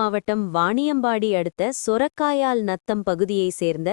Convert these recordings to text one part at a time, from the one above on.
மாவட்டம் வாணியம்பாடி அடுத்த சொரக்காயால் நத்தம் பகுதியைச் சேர்ந்த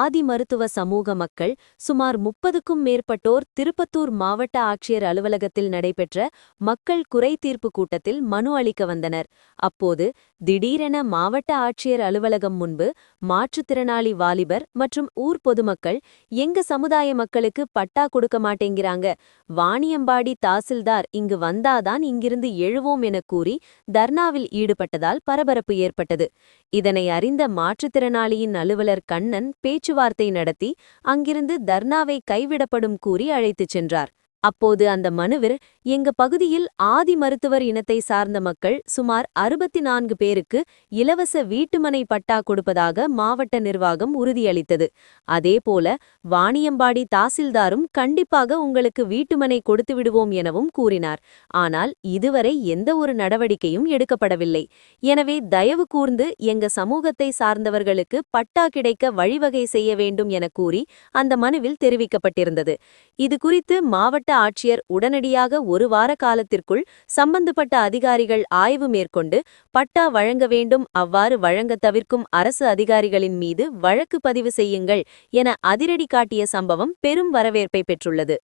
ஆதி மருத்துவ சமூக மக்கள் சுமார் 30க்கும் மேற்பட்டோர் திருப்பத்தூர் மாவட்ட ஆட்சியர் அலுவலகத்தில் நடைபெற்ற மக்கள் குறைதீர்ப்பு கூட்டத்தில் மனு அளிக்க வந்தனர். அப்போது திடீரென மாவட்ட ஆட்சியர் அலுவலகம் முன்பு மாற்றுத்திறனாளி வாலிபர் மற்றும் ஊர் பொதுமக்கள் எங்க சமுதாய மக்களுக்கு பட்டா கொடுக்க மாட்டேங்கிறாங்க, வாணியம்பாடி தாசில்தார் இங்கு வந்தாதான் இங்கிருந்து எழுவோம் என கூறி தர்ணாவில் ஈடுபட்டதால் பரபரப்பு ஏற்பட்டது. இதனை அறிந்த மாற்றுத்திறனாளியின் அலுவலர் கண்ணன் பேச்சுவார்த்தை நடத்தி அங்கிருந்து தர்ணாவை கைவிடப்படும் கூறி அழைத்துச் சென்றார். அப்போது அந்த மனுவில் எங்க பகுதியில் ஆதி மருத்துவர் இனத்தை சார்ந்த மக்கள் சுமார் 64 பேருக்கு இலவச வீட்டுமனை பட்டா கொடுப்பதாக மாவட்ட நிர்வாகம் உறுதியளித்தது. அதேபோல வாணியம்பாடி தாசில்தாரும் கண்டிப்பாக உங்களுக்கு வீட்டுமனை கொடுத்து விடுவோம் எனவும் கூறினார். ஆனால் இதுவரை எந்த ஒரு நடவடிக்கையும் எடுக்கப்படவில்லை. எனவே தயவு கூர்ந்து எங்க சமூகத்தை சார்ந்தவர்களுக்கு பட்டா கிடைக்க வழிவகை செய்ய வேண்டும் என கூறி அந்த மனுவில் தெரிவிக்கப்பட்டிருந்தது. இது குறித்து மாவட்ட ஆட்சியர் உடனடியாக ஒரு வார காலத்திற்குள் சம்பந்தப்பட்ட அதிகாரிகள் ஆய்வு மேற்கொண்டு பட்டா வழங்க வேண்டும், அவ்வாறு வழங்க தவிர்க்கும் அரசு அதிகாரிகளின் மீது வழக்கு பதிவு செய்யுங்கள் என அதிரடி காட்டிய சம்பவம் பெரும் வரவேற்பை பெற்றுள்ளது.